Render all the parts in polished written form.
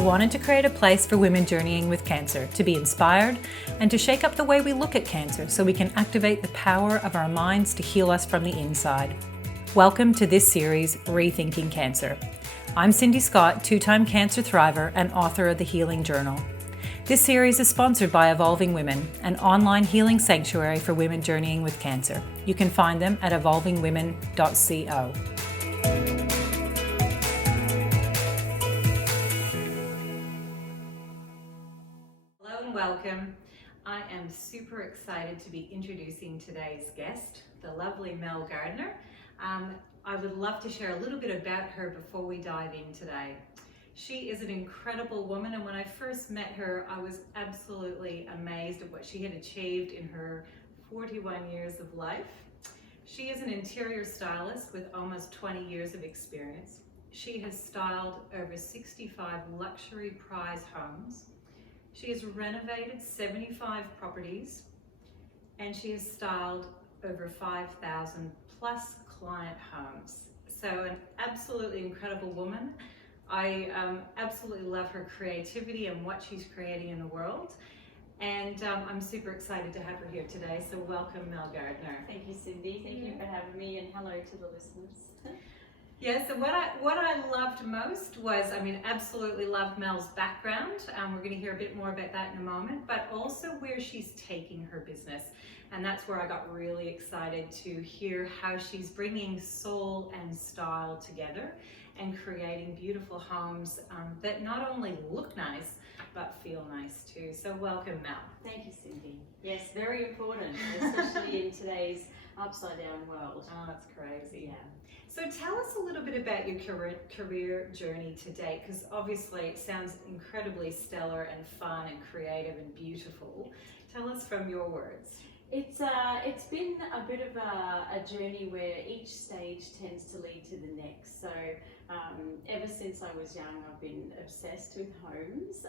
wanted to create a place for women journeying with cancer to be inspired and to shake up the way we look at cancer so we can activate the power of our minds to heal us from the inside. Welcome to this series, Rethinking Cancer. I'm Cindy Scott, two-time cancer thriver and author of the Healing Journal. This series is sponsored by Evolving Women, an online healing sanctuary for women journeying with cancer. You can find them at evolvingwomen.co. Hello and welcome. I am super excited to be introducing today's guest, the lovely Mel Gardner. I would love to share a little bit about her before we dive in today. She is an incredible woman, and when I first met her, I was absolutely amazed at what she had achieved in her 41 years of life. She is an interior stylist with almost 20 years of experience. She has styled over 65 luxury prize homes. She has renovated 75 properties, and she has styled over 5,000 plus client homes. So an absolutely incredible woman. I absolutely love her creativity and what she's creating in the world. And I'm super excited to have her here today. So welcome, Mel Gardner. Thank you, Cindy. Thank you for having me, and hello to the listeners. Yeah, so what I loved most was, absolutely loved Mel's background. We're going to hear a bit more about that in a moment, but also where she's taking her business. And that's where I got really excited to hear how she's bringing soul and style together and creating beautiful homes that not only look nice, but feel nice too. So welcome, Mel. Thank you, Cindy. Yes, very important, especially in today's upside down world. Oh, it's crazy. Yeah. So tell us a little bit about your career journey to date, because obviously it sounds incredibly stellar and fun and creative and beautiful. Tell us from your words. It's been a bit of a journey where each stage tends to lead to the next. So ever since I was young, I've been obsessed with homes,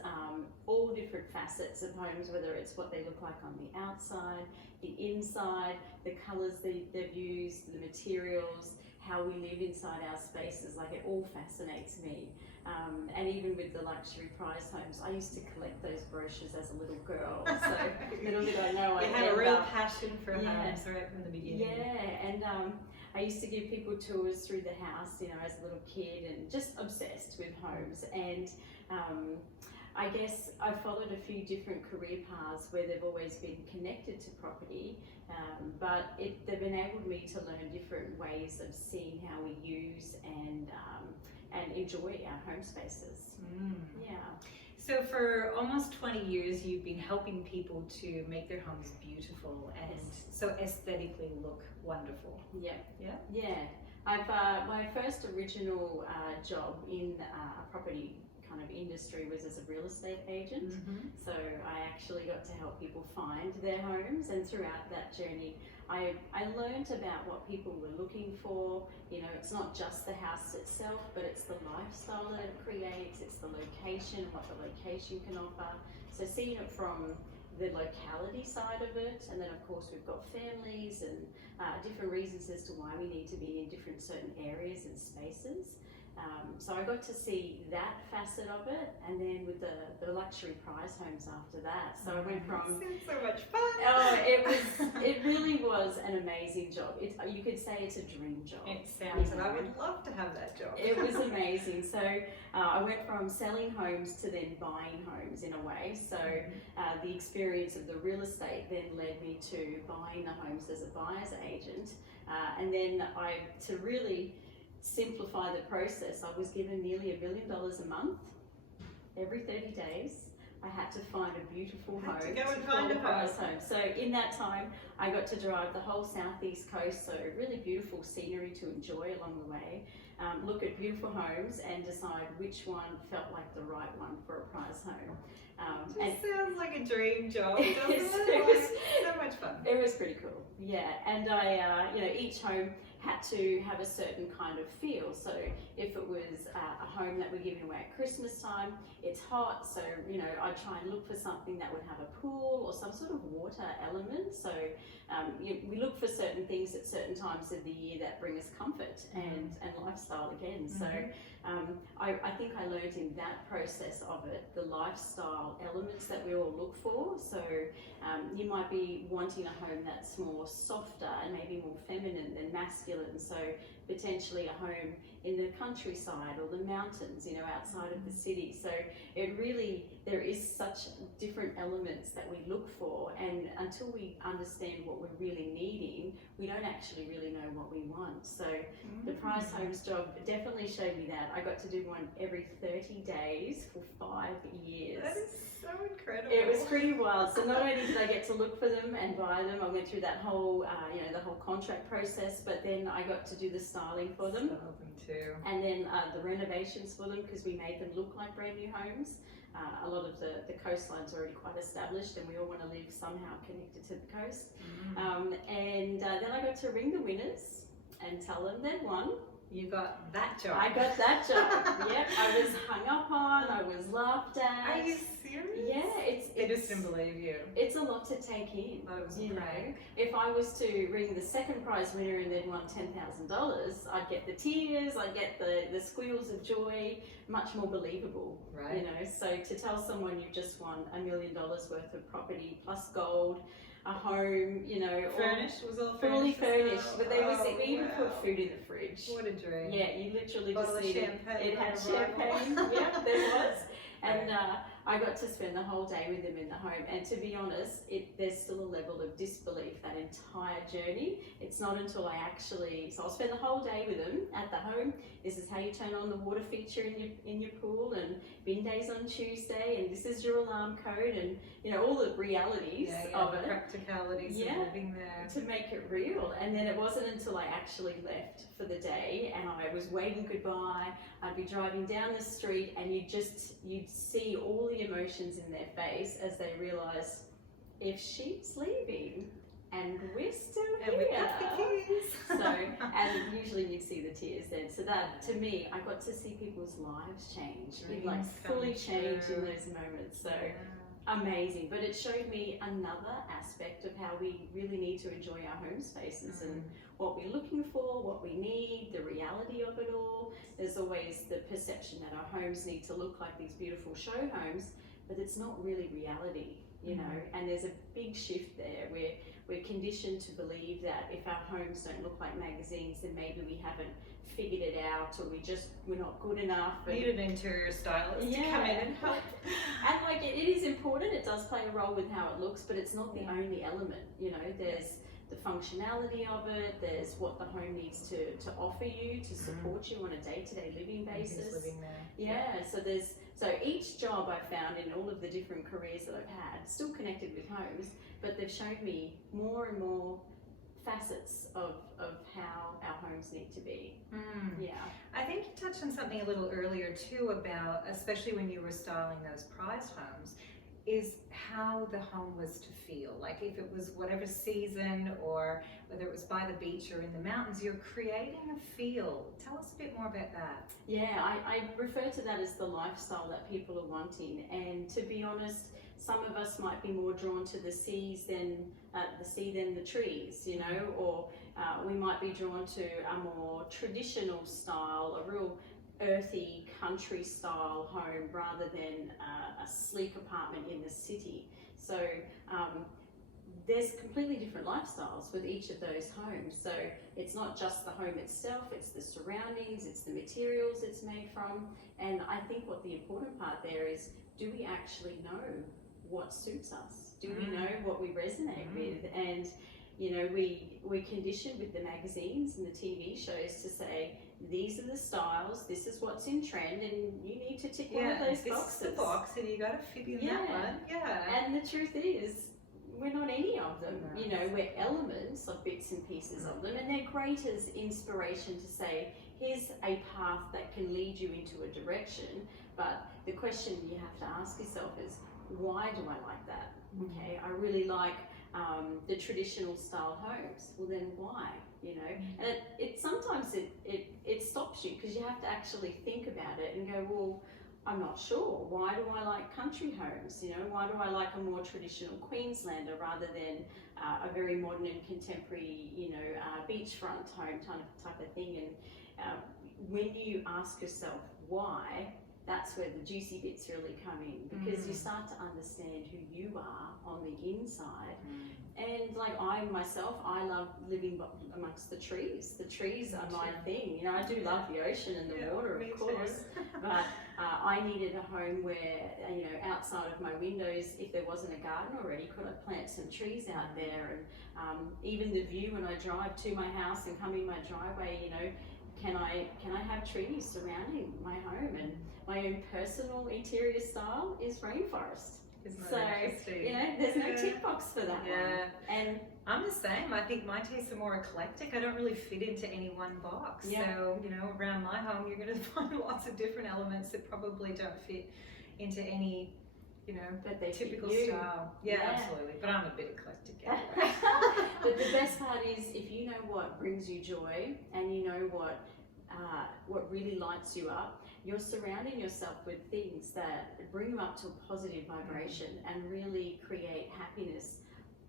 all different facets of homes, whether it's what they look like on the outside, the inside, the colours they've used, the materials, how we live inside our spaces. Like, it all fascinates me. And even with the luxury prize homes, I used to collect those brochures as a little girl. So little did I know, you had a real passion for homes right from the beginning. Yeah, and I used to give people tours through the house, as a little kid, and just obsessed with homes. And I guess I followed a few different career paths where they've always been connected to property, but they've enabled me to learn different ways of seeing how we use and enjoy our home spaces. Yeah. So for almost 20 years, you've been helping people to make their homes beautiful and so aesthetically look wonderful. Yeah. Yeah. Yeah. I've my first original job in a property kind of industry was as a real estate agent. So I actually got to help people find their homes, and throughout that journey I learned about what people were looking for. It's not just the house itself, but it's the lifestyle that it creates, it's the location, what the location can offer. So seeing it from the locality side of it, and then of course we've got families and different reasons as to why we need to be in different certain areas and spaces. So I got to see that facet of it, and then with the luxury prize homes after that. So I went from so much fun. Oh, it really was an amazing job. You could say it's a dream job. It sounds, and I would love to have that job. It was amazing. So I went from selling homes to then buying homes in a way. So the experience of the real estate then led me to buying the homes as a buyer's agent, and then to really simplify the process, I was given nearly $1 billion a month. Every 30 days, I had to find a beautiful home to go and find a prize home. So in that time, I got to drive the whole southeast coast, so really beautiful scenery to enjoy along the way, look at beautiful homes and decide which one felt like the right one for a prize home. It sounds like a dream job, doesn't it? It was so much fun. It was pretty cool, yeah. And I, each home had to have a certain kind of feel. So if it was a home that we're giving away at Christmas time, it's hot, so I try and look for something that would have a pool or some sort of water element. So we look for certain things at certain times of the year that bring us comfort and lifestyle. lifestyle again. So I think I learned in that process of it the lifestyle elements that we all look for. So you might be wanting a home that's more softer and maybe more feminine than masculine. So potentially a home in the countryside or the mountains, you know, outside of the city. So it really, there is such different elements that we look for, and until we understand what we're really needing, we don't actually really know what we want. So the Price Homes job definitely showed me that. I got to do one every 30 days for 5 years. That is so incredible. It was pretty wild. So not only did I get to look for them and buy them, I went through that whole, the whole contract process, but then I got to do the styling for them. Love them too. And then the renovations for them, because we made them look like brand new homes. A lot of the coastline's already quite established, and we all want to live somehow connected to the coast. And then I got to ring the winners and tell them they'd won. You got that job. I got that job. Yep, I was hung up on, I was laughed at. Are you serious? Yeah, They just didn't believe you. It's a lot to take in. That was you great. know, if I was to ring the second prize winner and they'd won $10,000, I'd get the tears, I'd get the squeals of joy, much more believable. Right. You know, so to tell someone you've just won $1 million worth of property plus gold, a home, you know, Furnished? Was all fully furnished? furnished, but we even put food in the fridge. What a dream. Yeah, you literally Bottle just of needed. champagne It had on arrival. champagne. Yeah, there was. And I got to spend the whole day with them in the home. And to be honest, there's still a level of disbelief that entire journey. It's not until I actually, so I'll spend the whole day with them at the home. This is how you turn on the water feature in your pool, and bin days on Tuesday, and this is your alarm code, and you know all the realities of it. Practicalities of living there. To make it real. And then it wasn't until I actually left for the day and I was waving goodbye, I'd be driving down the street, and you'd see all the emotions in their face as they realised, if she's leaving and we're still And here. we got the keys. So, and usually you'd see the tears then. So that, to me, I got to see people's lives change. It like Dreams come fully changed in true. those moments. So amazing. But it showed me another aspect of how we really need to enjoy our home spaces and what we're looking for, what we need, the reality of it all. There's always the perception that our homes need to look like these beautiful show homes, but it's not really reality, you know. And there's a big shift there where we're conditioned to believe that if our homes don't look like magazines, then maybe we haven't figured it out, or we're not good enough. Need an interior stylist to come in and help. And like it is important, it does play a role with how it looks, but it's not the only element, you know. There's the functionality of it, there's what the home needs to offer you to support you on a day-to-day living basis. Living there. So each job I've found in all of the different careers that I've had, still connected with homes, but they've shown me more and more facets of how our homes need to be. Yeah. I think you touched on something a little earlier too about, especially when you were styling those prize homes, is how the home was to feel. Like if it was whatever season, or whether it was by the beach or in the mountains, you're creating a feel. Tell us a bit more about that. Yeah, I refer to that as the lifestyle that people are wanting. And to be honest, some of us might be more drawn to the sea than the trees, you know, or we might be drawn to a more traditional style, a real earthy country style home rather than a sleek apartment in the city. So there's completely different lifestyles with each of those homes. So it's not just the home itself, it's the surroundings, it's the materials it's made from. And I think what the important part there is, do we actually know what suits us? Do we know what we resonate with? And you know, we're conditioned with the magazines and the TV shows to say, these are the styles, this is what's in trend, and you need to tick one of those boxes. This is the box, and you got to fit in that one. Yeah. And the truth is, we're not any of them. You know, we're elements of bits and pieces of them, and they're great as inspiration to say, here's a path that can lead you into a direction. But the question you have to ask yourself is, why do I like that? Okay, I really like the traditional style homes. Well, then why? You know, and it sometimes it stops you, because you have to actually think about it and go, well, I'm not sure. Why do I like country homes? Why do I like a more traditional Queenslander rather than a very modern and contemporary, beachfront home type of thing? And when you ask yourself why, that's where the juicy bits really come in, because you start to understand who you are on the inside. And like I love living amongst the trees. The trees are my thing. I do love the ocean and the water, of course, but I needed a home where, outside of my windows, if there wasn't a garden already, could I plant some trees out there? And even the view when I drive to my house and come in my driveway, can I have trees surrounding my home? And my own personal interior style is rainforest. Isn't that interesting? There's no tick box for that one. And I'm the same. I think my tastes are more eclectic. I don't really fit into any one box. So, around my home, you're going to find lots of different elements that probably don't fit into any, but they typical fit you. style. Yeah, absolutely. But I'm a bit eclectic anyway. But the best part is if you know what brings you joy and you know what really lights you up, you're surrounding yourself with things that bring you up to a positive vibration and really create happiness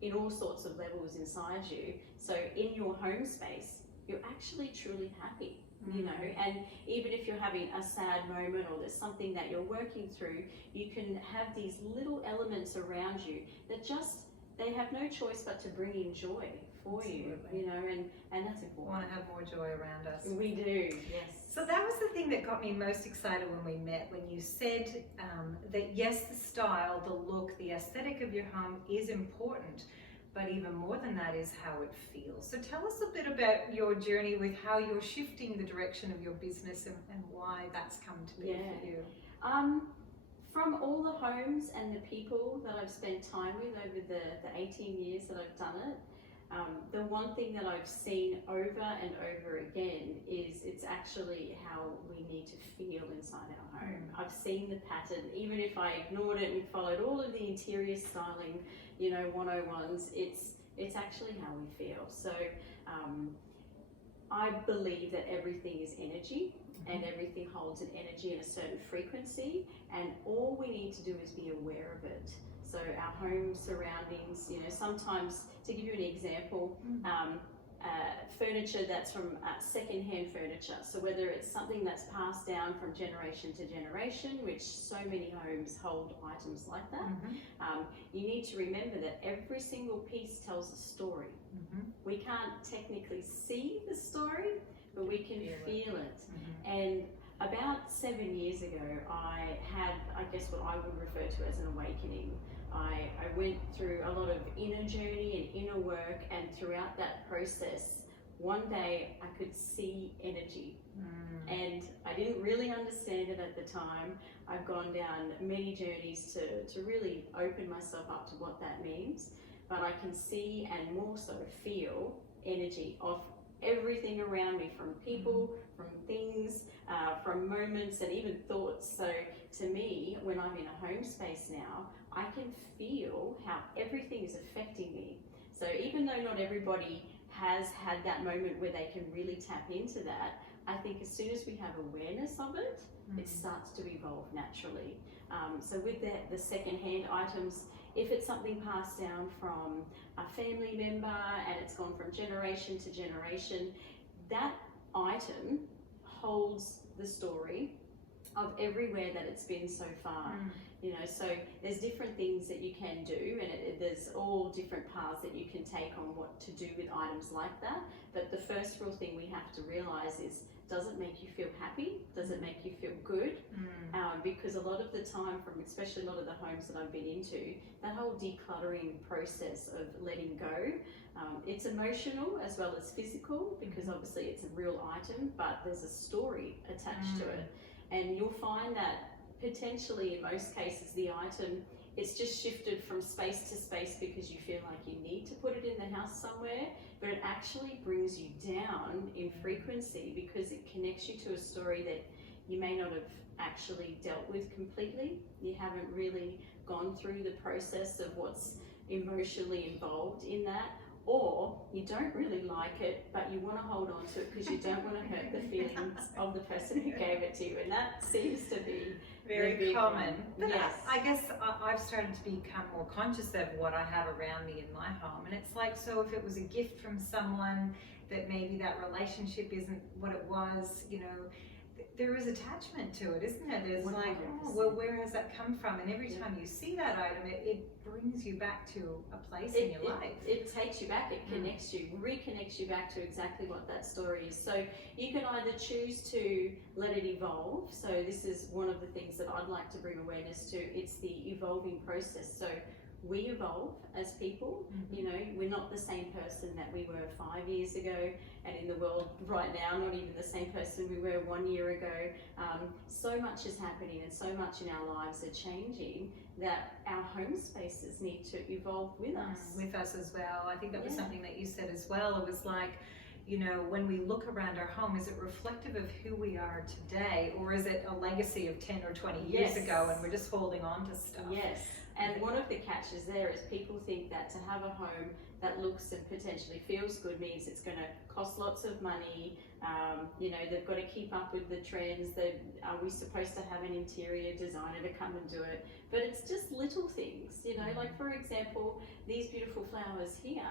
in all sorts of levels inside you. So in your home space, you're actually truly happy, and even if you're having a sad moment or there's something that you're working through, you can have these little elements around you that they have no choice but to bring in joy for you, and that's important. We want to have more joy around us. We do, yes. So that was the thing that got me most excited when we met, when you said that yes, the style, the look, the aesthetic of your home is important, but even more than that is how it feels. So tell us a bit about your journey with how you're shifting the direction of your business and why that's come to be for you. From all the homes and the people that I've spent time with over the 18 years that I've done it, the one thing that I've seen over and over again is it's actually how we need to feel inside our home. I've seen the pattern, even if I ignored it and followed all of the interior styling, 101s, it's actually how we feel. So I believe that everything is energy and everything holds an energy and a certain frequency, and all we need to do is be aware of it. So our home surroundings, sometimes, to give you an example, furniture that's from second-hand furniture. So whether it's something that's passed down from generation to generation, which so many homes hold items like that, you need to remember that every single piece tells a story. We can't technically see the story, but we can feel it. And about 7 years ago, I had, I guess, what I would refer to as an awakening. I went through a lot of inner journey and inner work, and throughout that process, one day I could see energy. And I didn't really understand it at the time. I've gone down many journeys to really open myself up to what that means, but I can see and more so feel energy of everything around me, from people, from things, from moments, and even thoughts. So to me, when I'm in a home space now, I can feel how everything is affecting me. So even though not everybody has had that moment where they can really tap into that, I think as soon as we have awareness of it, it starts to evolve naturally. So with the second-hand items, if it's something passed down from a family member and it's gone from generation to generation, that item holds the story of everywhere that it's been so far. So there's different things that you can do, and there's all different paths that you can take on what to do with items like that. But the first real thing we have to realize is, does it make you feel happy? Does it make you feel good? Because a lot of the time, from especially a lot of the homes that I've been into, that whole decluttering process of letting go, it's emotional as well as physical, because obviously it's a real item, but there's a story attached to it. And you'll find that potentially in most cases the item, it's just shifted from space to space because you feel like you need to put it in the house somewhere, but it actually brings you down in frequency because it connects you to a story that you may not have actually dealt with completely. You haven't really gone through the process of what's emotionally involved in that, or you don't really like it, but you want to hold on to it because you don't want to hurt the feelings of the person who gave it to you, and that seems to be very common. But yes. I guess I've started to become more conscious of what I have around me in my home, and it's like, so if it was a gift from someone that maybe that relationship isn't what it was, you know, there is attachment to it, isn't there? There's 100%. like, oh, well, where has that come from? And every time you see that item, it brings you back to a place in your life. It takes you back, it connects you, reconnects you back to exactly what that story is. So you can either choose to let it evolve. So this is one of the things that I'd like to bring awareness to. It's the evolving process. So we evolve as people. You know, we're not the same person that we were 5 years ago, and in the world right now, not even the same person we were 1 year ago. So much is happening, and so much in our lives are changing that our home spaces need to evolve with us. With us as well. I think that was something that you said as well. It was like, you know, when we look around our home, is it reflective of who we are today, or is it a legacy of 10 or 20 years ago and we're just holding on to stuff? Yes. And one of the catches there is people think that to have a home that looks and potentially feels good means it's going to cost lots of money. You know, they've got to keep up with the trends. Are we supposed to have an interior designer to come and do it? But it's just little things, you know, like for example, these beautiful flowers here,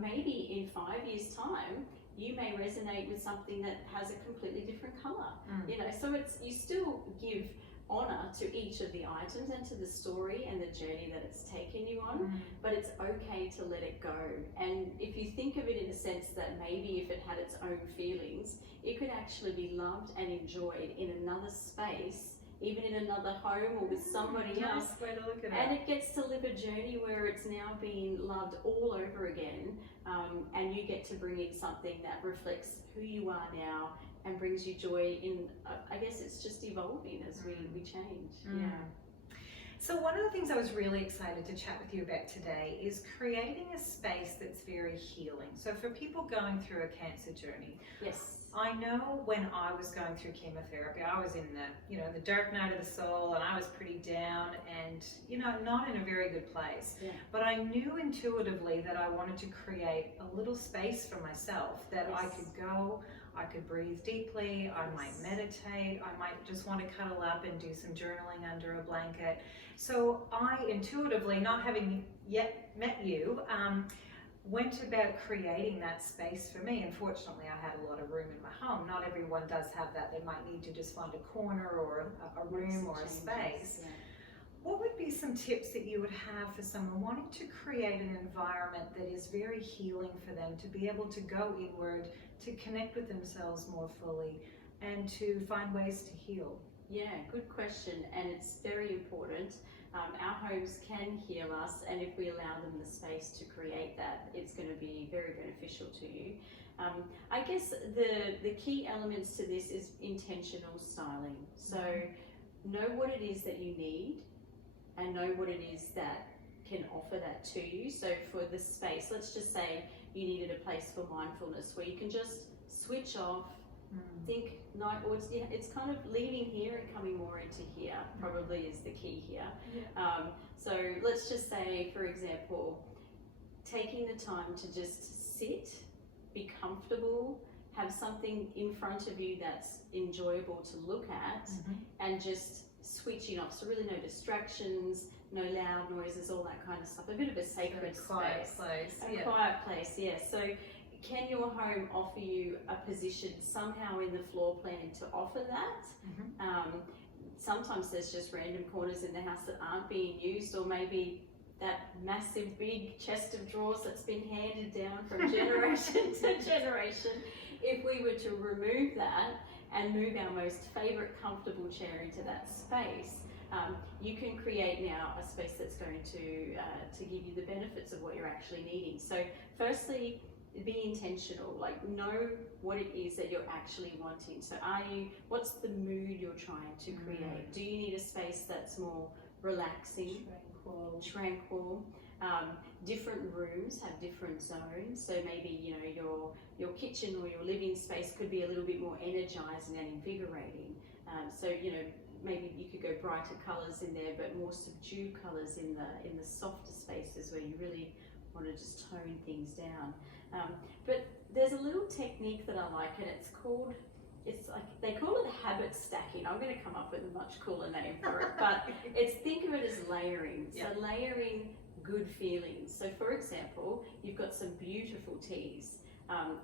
maybe in 5 years' time, you may resonate with something that has a completely different color. You know, so you still give honor to each of the items and to the story and the journey that it's taken you on, but it's okay to let it go. And if you think of it in a sense that maybe if it had its own feelings, it could actually be loved and enjoyed in another space, even in another home or with somebody else. Nice way to look at And it. it gets to live a journey where it's now being loved all over again, and you get to bring in something that reflects who you are now and brings you joy in, I guess it's just evolving as we change. Yeah. So one of the things I was really excited to chat with you about today is creating a space that's very healing. So for people going through a cancer journey, Yes. I know when I was going through chemotherapy, I was in the dark night of the soul, and I was pretty down and, not in a very good place. Yeah. But I knew intuitively that I wanted to create a little space for myself that I could go, I could breathe deeply, I might meditate, I might just want to cuddle up and do some journaling under a blanket. So I intuitively, not having yet met you, went about creating that space for me. Unfortunately, I had a lot of room in my home. Not everyone does have that. They might need to just find a corner or a room or a space. Yeah. What would be some tips that you would have for someone wanting to create an environment that is very healing for them, to be able to go inward, to connect with themselves more fully, and to find ways to heal? Yeah, good question, and it's very important. Our homes can heal us, and if we allow them the space to create that, it's going to be very beneficial to you. I guess the key elements to this is intentional styling. So know what it is that you need and know what it is that can offer that to you. So for the space, let's just say you needed a place for mindfulness where you can just switch off, think night, or it's kind of leaving here and coming more into here probably is the key here. So let's just say, for example, taking the time to just sit, be comfortable, have something in front of you that's enjoyable to look at, and just switching off. So really no distractions, no loud noises, all that kind of stuff. A bit of a sacred space. Quiet place. A quiet place, yeah. So can your home offer you a position somehow in the floor plan to offer that? Sometimes there's just random corners in the house that aren't being used, or maybe that massive big chest of drawers that's been handed down from generation to generation. If we were to remove that and move our most favorite comfortable chair into that space, you can create now a space that's going to give you the benefits of what you're actually needing. So firstly, be intentional, like know what it is that you're actually wanting. So what's the mood you're trying to create? Do you need a space that's more relaxing, tranquil? Different rooms have different zones. So maybe, your kitchen or your living space could be a little bit more energizing and invigorating. So, maybe you could go brighter colors in there, but more subdued colors in the softer spaces where you really want to just tone things down. But there's a little technique that I like, and it's like, they call it habit stacking. I'm going to come up with a much cooler name for it, but think of it as layering. So layering good feelings. So for example, you've got some beautiful teas.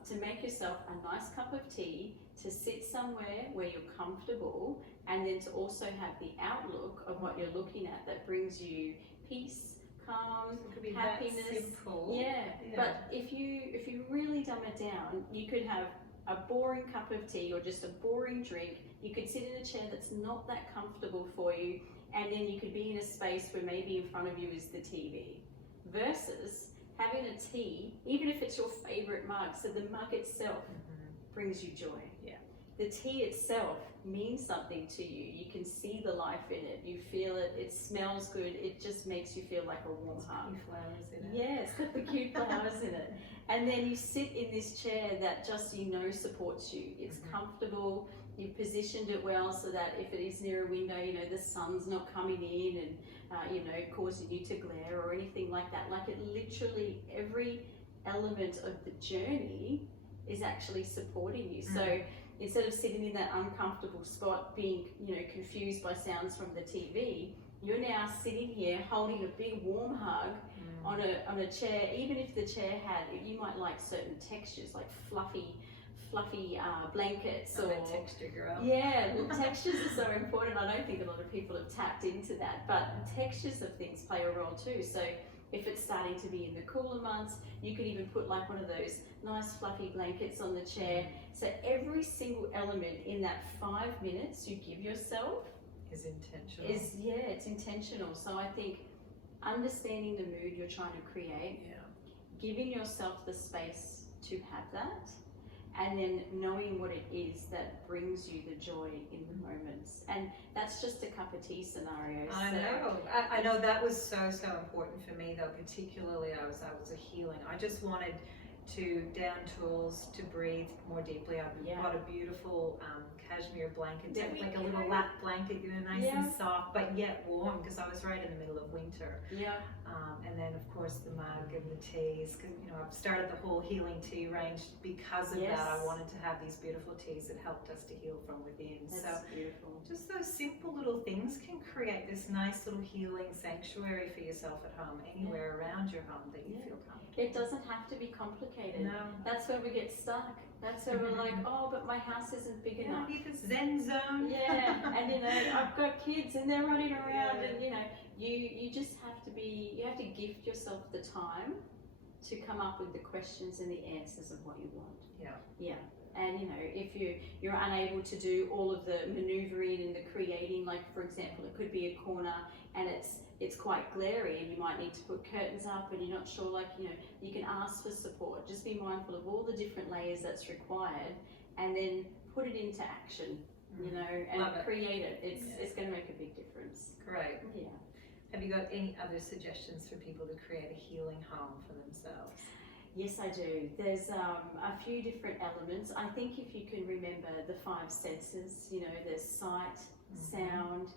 To make yourself a nice cup of tea, to sit somewhere where you're comfortable, and then to also have the outlook of what you're looking at that brings you peace, calm, happiness. That simple. Yeah. But if you really dumb it down, you could have a boring cup of tea or just a boring drink. You could sit in a chair that's not that comfortable for you, and then you could be in a space where maybe in front of you is the TV. Versus having a tea, even if it's your favorite mug, so the mug itself brings you joy. Yeah. The tea itself means something to you. You can see the life in it. You feel it. It smells good. It just makes you feel like a warm hug. Cute flowers in it. Yeah, it's got the cute flowers in it. And then you sit in this chair that just supports you. It's comfortable. You've positioned it well so that if it is near a window, the sun's not coming in and causing you to glare or anything like that. Like, it literally, every element of the journey is actually supporting you. So instead of sitting in that uncomfortable spot being confused by sounds from the TV, you're now sitting here holding a big warm hug on a chair. Even if the chair you might like certain textures, like fluffy blankets. I'm a texture girl. Yeah, well, textures are so important. I don't think a lot of people have tapped into that, but textures of things play a role too. So if it's starting to be in the cooler months, you could even put like one of those nice fluffy blankets on the chair. So every single element in that 5 minutes you give yourself is intentional. It's intentional. So I think understanding the mood you're trying to create, giving yourself the space to have that, and then knowing what it is that brings you the joy in the moments. And that's just a cup of tea scenario. I know that was so important for me though, particularly I was a healing. I just wanted to down tools to breathe more deeply. I bought a beautiful cashmere blanket, like a little lap blanket, nice and soft, but yet warm, because I was right in the middle of winter. And then of course the mug and the teas, because I've started the whole healing tea range because of that. I wanted to have these beautiful teas that helped us to heal from within. That's beautiful. Just those simple little things can create this nice little healing sanctuary for yourself at home, anywhere around your home that you feel comfortable. It doesn't have to be complicated. No. That's where we get stuck. That's where we're like, oh, but my house isn't big enough. I need this Zen zone. Yeah, and I've got kids and they're running around, and you just have to you have to gift yourself the time to come up with the questions and the answers of what you want. Yeah. And if you're unable to do all of the maneuvering and the creating, like for example, it could be a corner and it's quite glary and you might need to put curtains up and you're not sure, like you can ask for support. Just be mindful of all the different layers that's required, and then put it into action, and create it. It's going to make a big difference. Great. Yeah. Have you got any other suggestions for people to create a healing home for themselves? Yes, I do. There's a few different elements. I think if you can remember the 5 senses, there's sight, sound,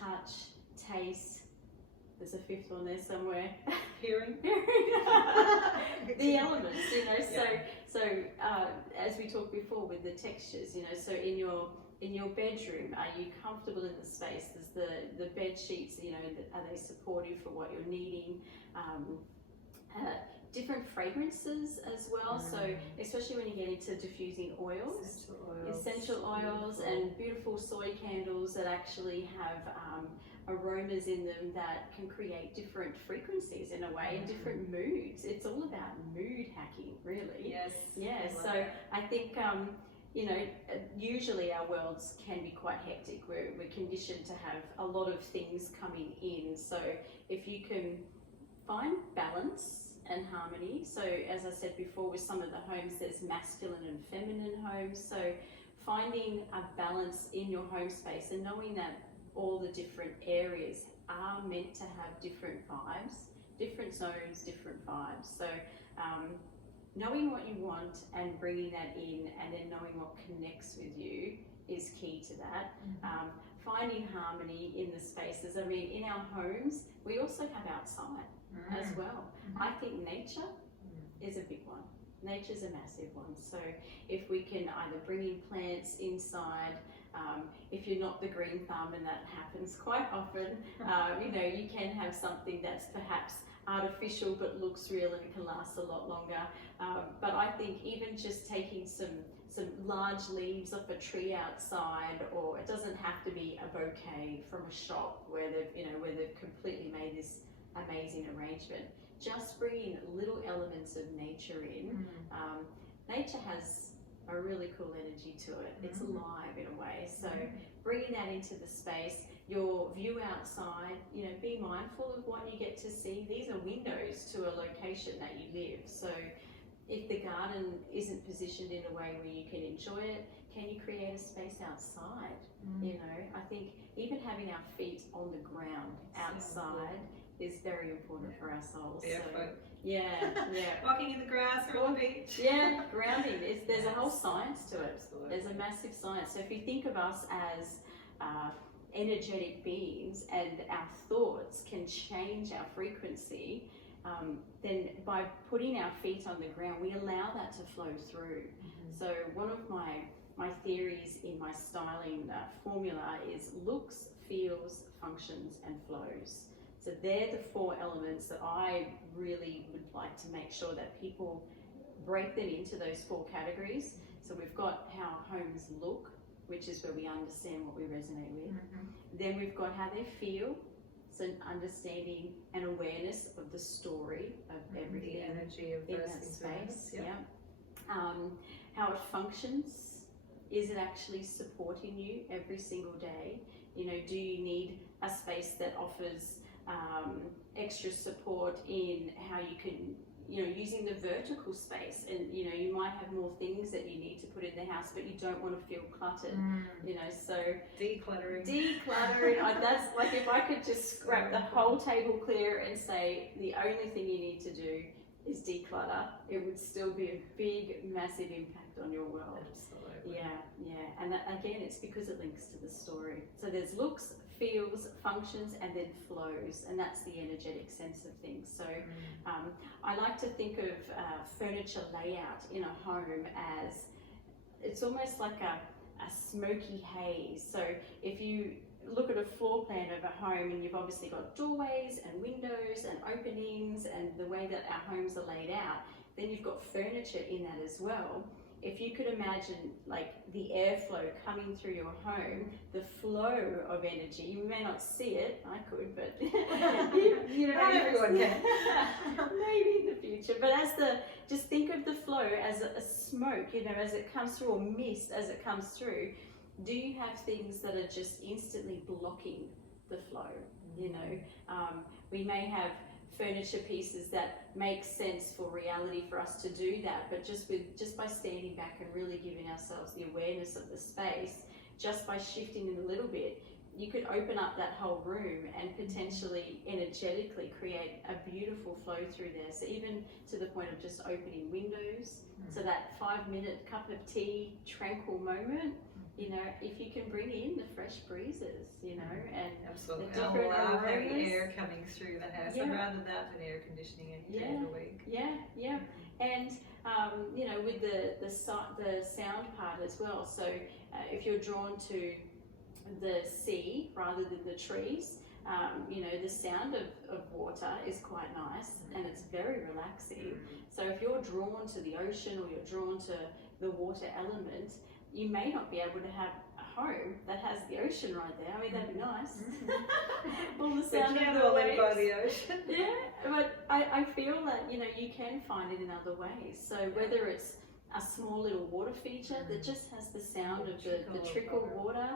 touch, taste. There's a 5th one there somewhere. Hearing. The elements, So as we talked before with the textures, so in your bedroom, are you comfortable in the space? There's the bed sheets, are they supportive for what you're needing? Different fragrances as well. So especially when you get into diffusing oils, essential oils and beautiful soy candles that actually have aromas in them that can create different frequencies in a way and different moods. It's all about mood hacking, really. Yes. Yeah. So I think usually our worlds can be quite hectic. We're conditioned to have a lot of things coming in. So if you can find balance and harmony. So as I said before, with some of the homes, there's masculine and feminine homes. So finding a balance in your home space and knowing that all the different areas are meant to have different vibes, different zones, different vibes. So knowing what you want and bringing that in, and then knowing what connects with you is key to that. Finding harmony in the spaces. I mean, in our homes, we also have outside. as well. I think nature is a big one. Nature's a massive one. So if we can either bring in plants inside, if you're not the green thumb, and that happens quite often, you can have something that's perhaps artificial but looks real and can last a lot longer. But I think even just taking some large leaves off a tree outside, or it doesn't have to be a bouquet from a shop where they've completely made this amazing arrangement. Just bringing little elements of nature in. Nature has a really cool energy to it. It's alive in a way. So bringing that into the space, your view outside, be mindful of what you get to see. These are windows to a location that you live. So if the garden isn't positioned in a way where you can enjoy it, can you create a space outside? I think even having our feet on the ground outside is very important for our souls. Walking in the grass or on the beach. Grounding. There's a whole science to it. Absolutely. There's a massive science. So if you think of us as energetic beings, and our thoughts can change our frequency, then by putting our feet on the ground, we allow that to flow through. So one of my theories in my styling formula is looks, feels, functions, and flows. So they're the 4 elements that I really would like to make sure that people break them into those 4 categories. So we've got how homes look, which is where we understand what we resonate with. Then we've got how they feel, so understanding and awareness of the story of everything, the energy of in those that space. Yeah. How it functions. Is it actually supporting you every single day? Do you need a space that offers extra support in how you can, using the vertical space, and you might have more things that you need to put in the house, but you don't want to feel cluttered. So decluttering. That's like, if I could just scrap the whole table clear and say the only thing you need to do is declutter, it would still be a big, massive impact on your world. Absolutely. And that, again, it's because it links to the story. So there's looks, feels, functions, and then flows, and that's the energetic sense of things. So I like to think of furniture layout in a home as it's almost like a smoky haze. So if you look at a floor plan of a home, and you've obviously got doorways and windows and openings and the way that our homes are laid out, then you've got furniture in that as well. If you could imagine like the airflow coming through your home, the flow of energy, you may not see it, I could, but not everyone can. Maybe in the future, but just think of the flow as a smoke, as it comes through, or mist as it comes through. Do you have things that are just instantly blocking the flow? We may have furniture pieces that make sense for reality for us to do that, but just by standing back and really giving ourselves the awareness of the space, just by shifting it a little bit, you could open up that whole room and potentially energetically create a beautiful flow through there. So even to the point of just opening windows, so that 5-minute cup of tea, tranquil moment, if you can bring in the fresh breezes, and absolutely. the different having air coming through the house. I'd rather that than air conditioning any day of the week. And with the sound part as well. So if you're drawn to the sea rather than the trees, the sound of water is quite nice, and it's very relaxing. So if you're drawn to the ocean, or you're drawn to the water element, you may not be able to have a home that has the ocean right there. I mean, that'd be nice. All the sound of the waves. By the ocean. But I feel that you can find it in other ways. So whether it's a small little water feature that just has the sound of the trickle water.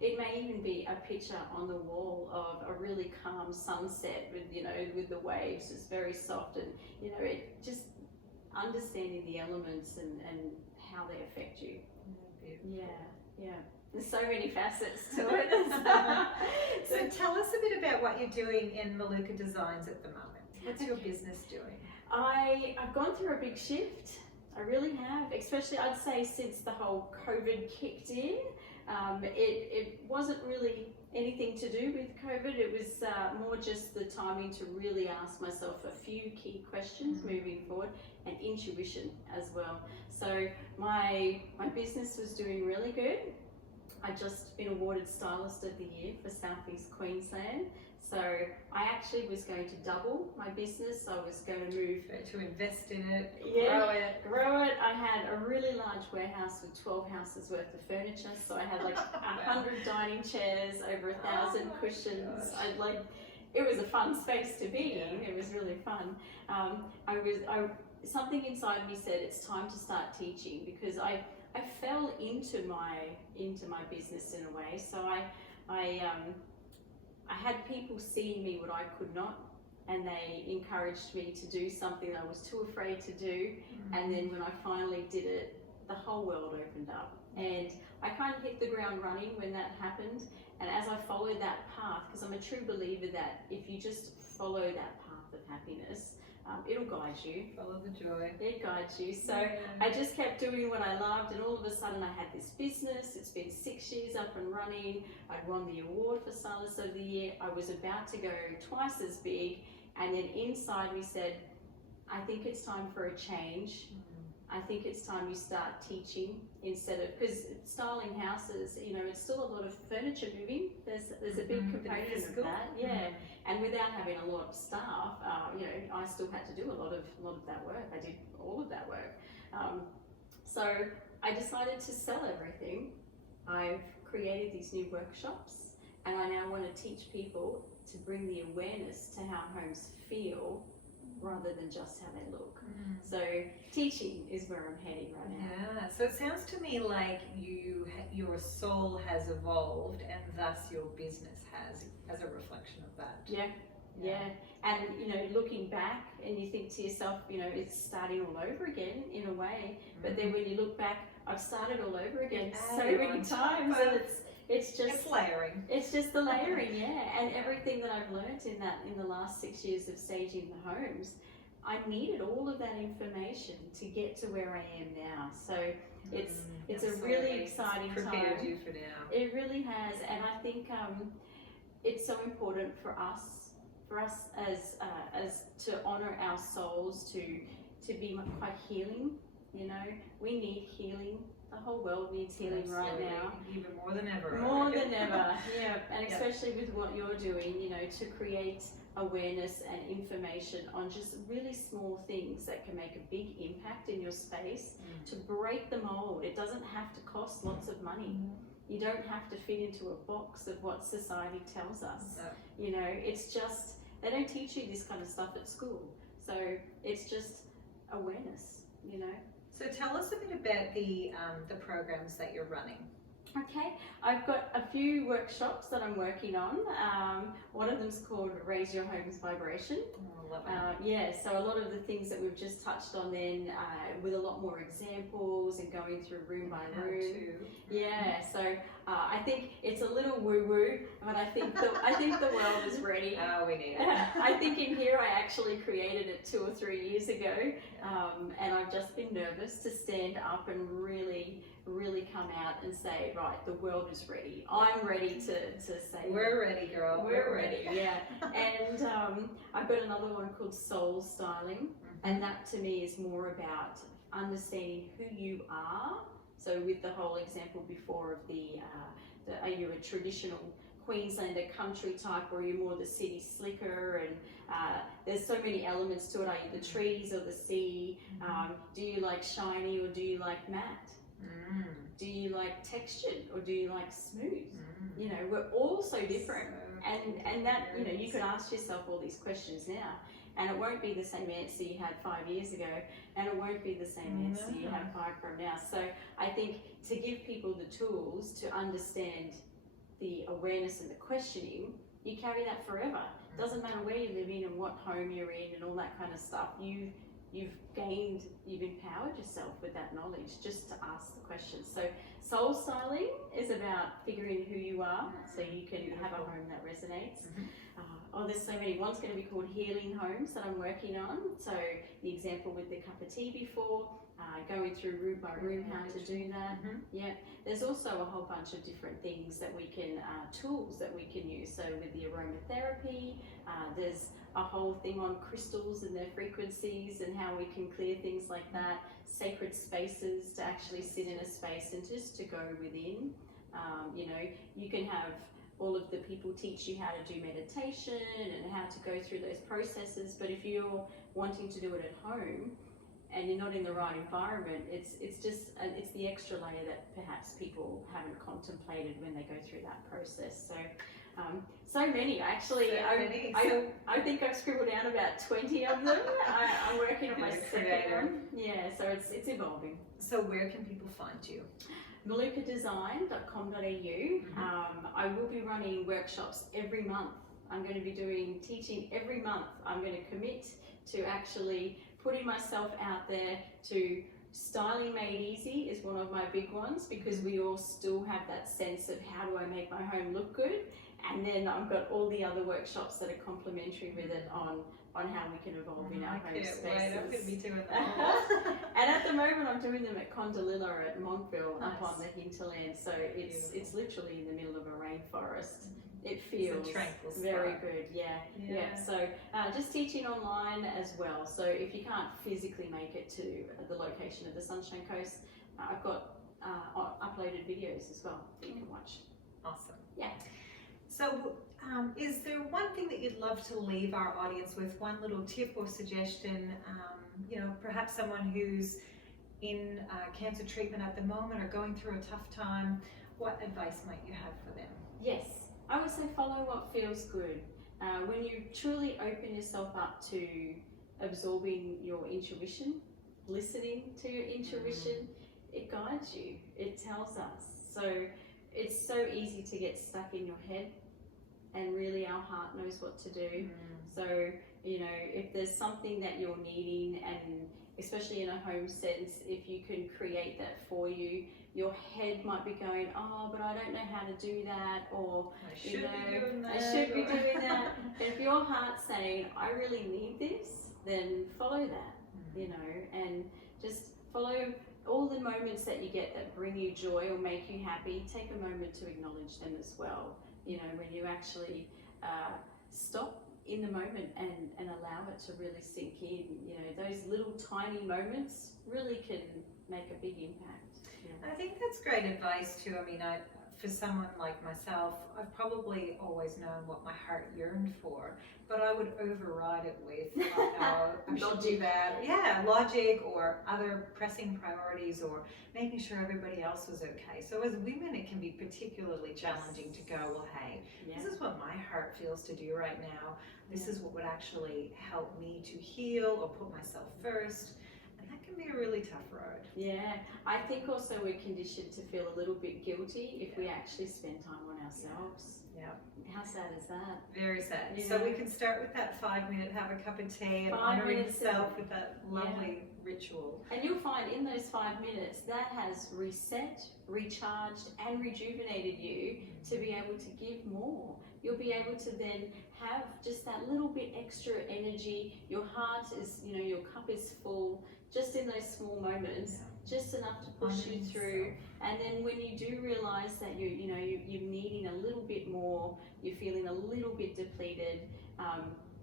It may even be a picture on the wall of a really calm sunset with the waves. It's very soft, and it just understanding the elements and how they affect you. There's so many facets to it. So tell us a bit about what you're doing in Meluka Designs at the moment. What's your business doing? I've gone through a big shift. I really have, especially I'd say since the whole COVID kicked in. It wasn't really anything to do with COVID. It was more just the timing to really ask myself a few key questions moving forward, and intuition as well. So my business was doing really good. I'd just been awarded Stylist of the Year for Southeast Queensland. So I actually was going to double my business. I was going to move to invest in it, grow it. I had a really large warehouse with 12 houses worth of furniture. So I had like 100 dining chairs, over 1,000 cushions. It was a fun space to be in. It was really fun. Something inside me said it's time to start teaching, because I fell into my business in a way. So I had people seeing me what I could not, and they encouraged me to do something I was too afraid to do. And then when I finally did it, the whole world opened up, and I kind of hit the ground running when that happened. And as I followed that path, because I'm a true believer that if you just follow that path of happiness, it'll guide you. Follow the joy. It guides you. So I just kept doing what I loved, and all of a sudden I had this business. It's been 6 years up and running. I'd won the award for Stylist of the Year. I was about to go twice as big, and then inside me said, I think it's time for a change. I think it's time you start teaching instead of, because styling houses, it's still a lot of furniture moving. There's a big component of that, And without having a lot of staff, I still had to do a lot of that work. I did all of that work. So I decided to sell everything. I've created these new workshops, and I now want to teach people to bring the awareness to how homes feel rather than just how they look. So teaching is where I'm heading right now. Yeah, so it sounds to me like your soul has evolved, and thus your business has, as a reflection of that. Yeah. And looking back, and you think to yourself, it's starting all over again in a way. But then when you look back, I've started all over again so many times, and it's layering. It's just the layering, and everything that I've learned in the last 6 years of staging the homes, I needed all of that information to get to where I am now. So it's a really exciting time. Prepared you for now. It really has, and I think it's so important for us as to honor our souls, to be quite healing. We need healing. The whole world needs healing right now. Even more than ever. More than ever, And especially with what you're doing, to create awareness and information on just really small things that can make a big impact in your space, to break the mold. It doesn't have to cost lots of money. You don't have to fit into a box of what society tells us. No. It's just, they don't teach you this kind of stuff at school. So it's just awareness, So tell us a bit about the programs that you're running. Okay, I've got a few workshops that I'm working on. One of them's called Raise Your Home's Vibration. Oh, love it. So a lot of the things that we've just touched on then, with a lot more examples and going through room by room. So I think it's a little woo-woo, but I think the world is ready. Oh, we need it. I think in here I actually created it 2 or 3 years ago, and I've just been nervous to stand up and really come out and say, right, the world is ready. I'm ready to say, we're ready, girl. We're ready. And I've got another one called Soul Styling, and that to me is more about understanding who you are. So with the whole example before of are you a traditional Queenslander country type, or are you more the city slicker? And there's so many elements to it. Are you the trees or the sea? Do you like shiny or do you like matte? Do you like textured or do you like smooth? We're all so different, and that you could ask yourself all these questions now, and it won't be the same answer you had 5 years ago, and it won't be the same answer you have 5 from now. So I think to give people the tools to understand the awareness and the questioning, you carry that forever. Doesn't matter where you live in and what home you're in and all that kind of stuff. You've empowered yourself with that knowledge just to ask the questions. So soul styling is about figuring who you are, so you can have a home that resonates. There's so many. One's going to be called Healing Homes that I'm working on. So the example with the cup of tea before, going through room by room how to do that. Yeah, there's also a whole bunch of different things that we can, tools that we can use. So with the aromatherapy, there's a whole thing on crystals and their frequencies and how we can clear things like that. Sacred spaces, to actually sit in a space and just to go within. You know, you can have all of the people teach you how to do meditation and how to go through those processes, but if you're wanting to do it at home and you're not in the right environment, it's the extra layer that perhaps people haven't contemplated when they go through that process. So many actually. I think I've scribbled down about 20 of them. I'm working on my second one. Yeah, so it's evolving. So where can people find you? melukadesign.com.au. I will be running workshops every month. I'm going to be doing teaching every month. I'm going to commit to actually putting myself out there to styling made easy is one of my big ones, because we all still have that sense of how do I make my home look good, and then I've got all the other workshops that are complementary with it on how we can evolve in our home spaces. I'm going to be doing that. And at the moment I'm doing them at Condalilla at Montville, up on the hinterland, so it's literally in the middle of a rainforest. It feels very good, yeah. So just teaching online as well. So if you can't physically make it to the location of the Sunshine Coast, I've got uploaded videos as well that you can watch. Awesome. Yeah. So is there one thing that you'd love to leave our audience with, one little tip or suggestion, you know, perhaps someone who's in cancer treatment at the moment or going through a tough time? What advice might you have for them? Yes. I would say follow what feels good. When you truly open yourself up to absorbing your intuition, listening to your intuition, it guides you, it tells us. So it's so easy to get stuck in your head, and really our heart knows what to do. So, you know, if there's something that you're needing, and especially in a home sense, if you can create that for you, your head might be going, oh, but I don't know how to do that, or I should be doing that. I should be doing that. If your heart's saying, I really need this, then follow that, you know, and just follow all the moments that you get that bring you joy or make you happy. Take a moment to acknowledge them as well. You know, when you actually stop in the moment and allow it to really sink in, you know, those little tiny moments really can make a big impact. I think that's great advice too. I mean, for someone like myself, I've probably always known what my heart yearned for, but I would override it with I should do that. Yeah, logic or other pressing priorities, or making sure everybody else was okay. So as women, it can be particularly challenging to go, well, hey, this is what my heart feels to do right now. This is what would actually help me to heal or put myself first. That can be a really tough road. Yeah, I think also we're conditioned to feel a little bit guilty if we actually spend time on ourselves. Yeah. How sad is that? Very sad. Yeah. So we can start with that 5-minute, have a cup of tea and honoring yourself with that lovely ritual. And you'll find in those 5 minutes that has reset, recharged and rejuvenated you to be able to give more. You'll be able to then have just that little bit extra energy. Your heart is, you know, your cup is full. Just in those small moments, just enough to push you through. And then when you do realize that you're needing a little bit more, you're feeling a little bit depleted,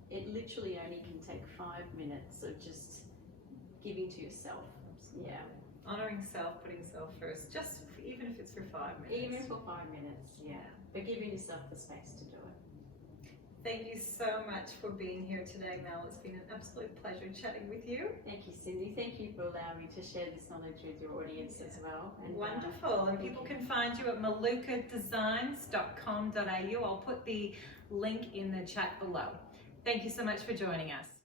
it literally only can take 5 minutes of just giving to yourself. Absolutely. Yeah. Honoring self, putting self first, just even if it's for 5 minutes. Even for 5 minutes, yeah. But giving yourself the space to do it. Thank you so much for being here today, Mel. It's been an absolute pleasure chatting with you. Thank you, Cindy. Thank you for allowing me to share this knowledge with your audience as well. And, wonderful. And people can find you at melukadesigns.com.au. I'll put the link in the chat below. Thank you so much for joining us.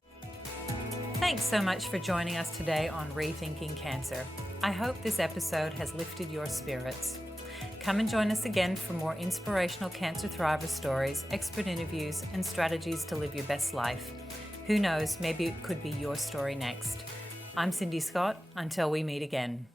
Thanks so much for joining us today on Rethinking Cancer. I hope this episode has lifted your spirits. Come and join us again for more inspirational cancer thriver stories, expert interviews, and strategies to live your best life. Who knows, maybe it could be your story next. I'm Cindy Scott. Until we meet again.